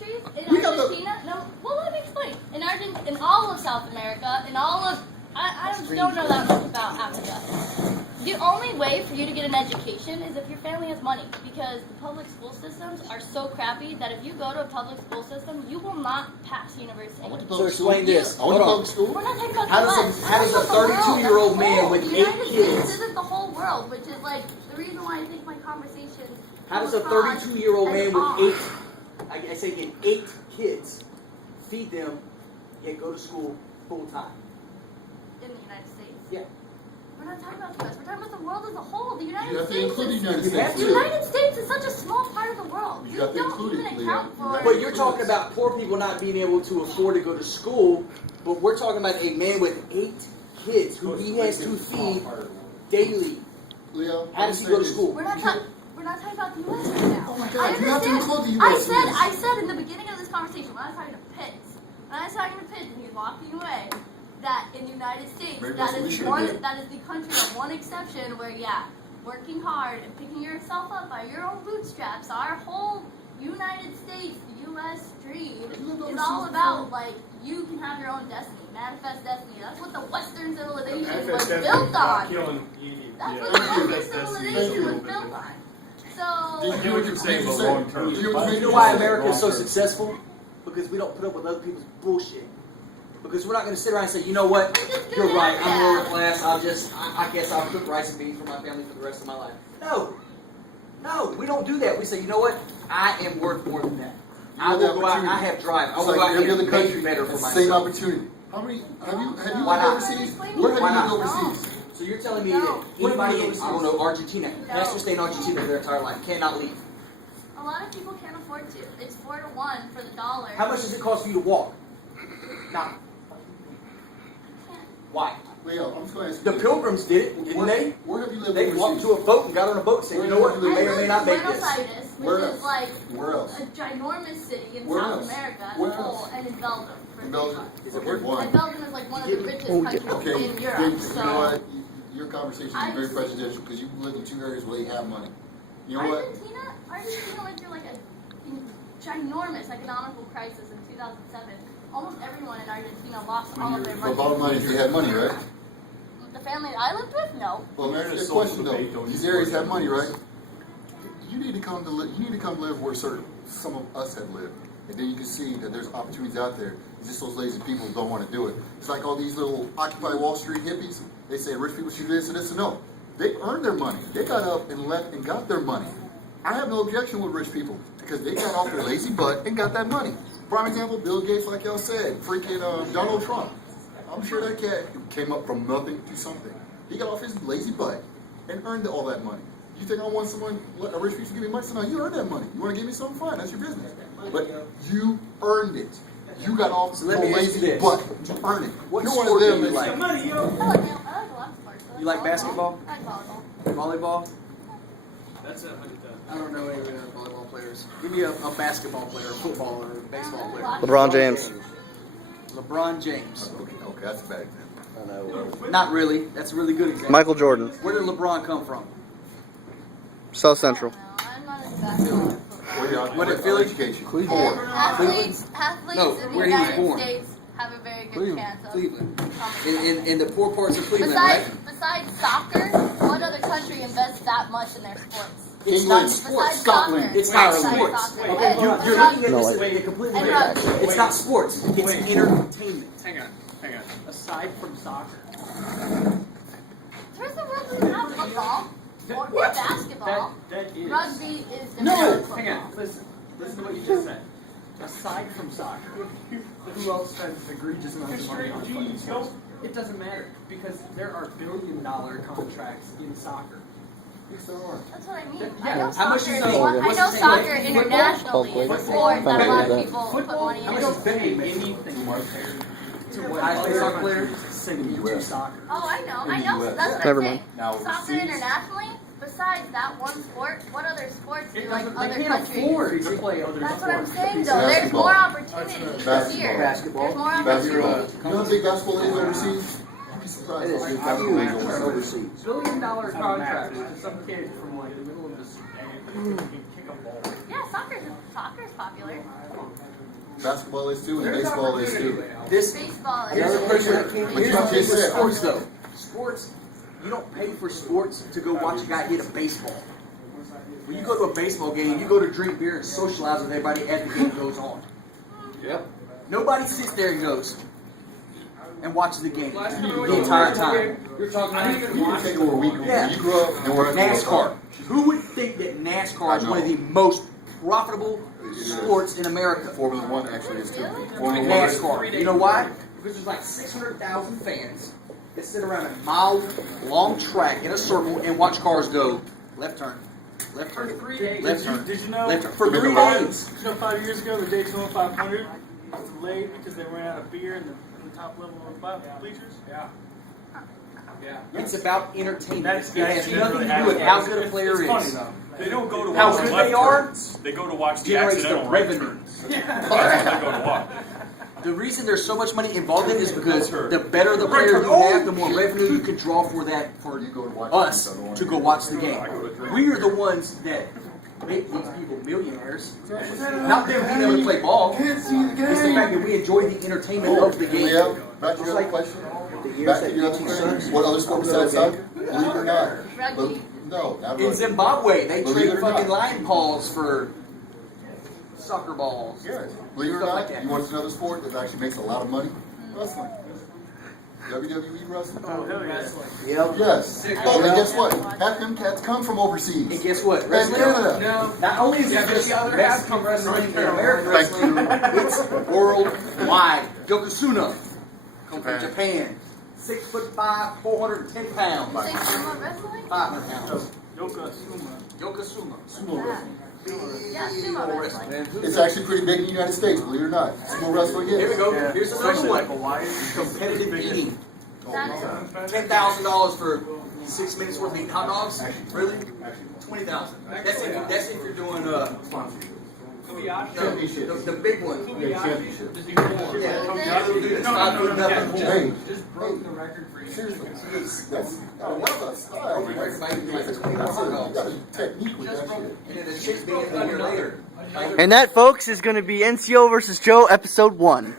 countries, in Argentina, let me explain. In all of South America, in all of, I don't know that much about Africa. The only way for you to get an education is if your family has money, because the public school systems are so crappy that if you go to a public school system, you will not pass university. So explain this. Hold on. We're not talking about how does a 32-year-old man with 8 kids? This isn't the whole world, which is like the reason why I think my conversation. How does a 32-year-old man with 8, I say again, 8 kids, feed them, yet go to school full time? In the United States? Yeah. We're not talking about the U.S. We're talking about the world as a whole. The United You have to States include the is United States. the United States is such a small part of the world. You We have to don't include even it, account Leah. for. But you're talking about poor people not being able to afford to go to school, but we're talking about a man with 8 kids who he has to feed daily. Leo, How does he go to school? We're not talking about the U.S. right now. Oh my I God, you have to understand. include the U.S. I said in the beginning of this conversation, when I was talking to Pitts, and he was walking away, that in the United States, Maybe that that's what we is should've did. that is the country of one exception where, working hard and picking yourself up by your own bootstraps, our whole United States, the U.S. dream is all about, like, you can have your own destiny, manifest destiny. That's what the Western civilization was built on. That's what the Western civilization was built on. So, I get what you're saying, but long term. You know why America is so successful? Because we don't put up with other people's bullshit. Because we're not going to sit around and say, you know what, you're right, I'm lower class, I guess I'll cook rice and beans for my family for the rest of my life. No, we don't do that. We say, you know what, I am worth more than that. I will go out, I have drive, I will go out and make better for myself. Same opportunity. How many, have you Why lived not? overseas? Where have you lived overseas? So you're telling me that anybody in, I don't know, Argentina has to stay in Argentina their entire life, cannot leave. a lot of people can't afford to. It's 4 to 1 for the dollar. How much does it cost for you to walk? Now, why? Leo, I'm just going to ask The you. Pilgrims did it, didn't they? Where have you lived They overseas? walked to a boat and got on a boat and said, you know what, we may or may not make this. Buenos Where Aires, which else? is like Where else? a ginormous city in Where South else? America as Where a whole, else? and in Belgium. For In Belgium? Is it Okay, worth why? And Belgium is like one of the richest countries Okay, in Europe. then, So you know what? Your conversation is very prejudicial because you live in 2 areas where they have money. You know what? Argentina went through like a ginormous economical crisis in 2007. Almost everyone in Argentina lost all of their The money. bottom line is they have money, right? The family I lived with, no. Well, There's here's a the question social debate, though. don't These you? areas have money, right? You need to come to live. You need to come live where some of us have lived, and then you can see that there's opportunities out there. It's just those lazy people who don't want to do it. It's like all these little Occupy Wall Street hippies. They say rich people should do this and this and no. They earned their money. They got up and left and got their money. I have no objection with rich people because they got off their lazy butt and got that money. Prime example, Bill Gates, like y'all said, freaking Donald Trump. I'm sure that cat came up from nothing to something. He got off his lazy butt and earned all that money. You think I want a rich person to give me money? So no, you earned that money. You want to give me something? Fine, that's your business. But you earned it. You got off So let me your ask you lazy this. butt. You earned it. What You're one sport of do them you that's like? I like a lot of sports. You like basketball? I like volleyball. Volleyball? That's it. I don't know any other volleyball players. Give me a basketball player, a football, or a baseball player. LeBron James. LeBron James. Okay, that's a bad example. Not really. That's a really good example. Michael Jordan. Where did LeBron come from? South Central. I'm not into basketball. What did Philly? Education. Athletes No, in the where he was United born. States have a very good chance of Cleveland. becoming In the poor parts of Cleveland, right? Besides soccer, what other country invests that much in their sports? It's not England. sports. Besides Scotland. soccer. It's not Besides sports. soccer. Okay, And you're rugby. looking at No, this like- in a completely And different way. rugby. It's not sports. It's entertainment. Hang on. Aside from soccer. First of all, doesn't have football or basketball. That is. Rugby is the No. football. Hang on, listen to what you just said. Aside from soccer, who else spends egregious amounts of money on fucking sports? It doesn't matter because there are billion-dollar contracts in soccer. Yes, there are. That's what I mean. Yeah. I know How much soccer. you is think? one- I What's know the thing? soccer Like, internationally is a Football? sport that a lot of Football? people put Football, money I into. don't pay anything compared to what Highest paid other soccer player? countries send to soccer. Oh, I know. In I the know. US. That's what Never I'm mind. saying. Now, Soccer overseas? internationally, besides that one sport, what other sports do It like doesn't, other they can't countries? afford to play other That's what I'm sports. saying, though. There's Basketball. more opportunities this Basketball. year. Basketball. There's more Basketball. opportunities. You know how big basketball is overseas? You'd be surprised. It is how big huge basketball is overseas. overseas. Billion-dollar contracts to some kid from like the middle of the city. He can kick a ball. Yeah, soccer's Soccer's popular. Basketball is too, and baseball is too. This Baseball here's the is. question that came. But Here's you the just thing with said- sports though. Sports, you don't pay for sports to go watch a guy hit a baseball. When you go to a baseball game, you go to drink beer and socialize with everybody as the game goes on. Yep. Nobody sits there and goes and watches the game the entire time. You're talking You can take it where we grew Yeah. You grew up and we're NASCAR. Who would think that NASCAR is one of the most profitable sports in America? Formula One actually is too. Really? Formula One is NASCAR. You know why? Because there's like 600,000 fans that sit around a mile-long track in a circle and watch cars go left turn, left turn, left turn, Did you know? left turn for 3 Did days. Did you know 5 years ago the Daytona 500 was delayed because they ran out of beer in the top level of bleachers? Yeah. Yeah. It's about entertainment. That's- It has that's nothing to really do with accurate. how good a player It's funny is. though. They don't go to How watch good left they are turns. They go to watch the generates the accidental right revenue. turns. That's what they go to watch. The reason there's so much money involved in it is because the better the player you have, the more revenue you can draw for that for You go to watch us games, I don't wanna to go hear watch the game. We are the ones that make these people millionaires. Not them being able to play ball. Can't see the It's the game. fact that we enjoy the entertainment of the game. Yeah, back to Just your like other question. the years Back that to your other BT question. Suns- What other sport besides soccer? Believe it or not. Rugby. No, not In rugby. Zimbabwe, they Believe it trade or fucking not. line paws for soccer balls. Yes. Believe it or Stuff not, like that. you want another sport that actually makes a lot of money? Wrestling. WWE wrestling. Oh, hell yeah. Yep. Yes. Oh, and guess what? Half them cats come from overseas. And guess what? And Wrestling. Canada. Not only is it Yeah, but just the other half Mexican wrestling and Carolina. American Thank wrestling, it's worldwide. Yokozuna come from Japan. 6'5", 410 You pounds. say sumo wrestling? 500 pounds. Yokozuna. Yokozuna. Sumo wrestling. Yeah, sumo wrestling. It's actually pretty big in the United States, believe it or not. Sumo wrestling Here we is. go. Yeah. Here's another Especially one. like Hawaii. Competitive eating. That's $10,000 for 6 minutes worth of eating hot dogs? Really? 20,000. That's if you're doing Championship. the big one. Yeah, championship. Yeah. The other dude that's 5 foot nothing. Hey, Just broke the record for you. seriously. That's a style. Everybody do like a 20 You hot dogs. got a technique with that shit. And then the chick being a year later. And that, folks, is going to be NCO versus Joe, episode 1.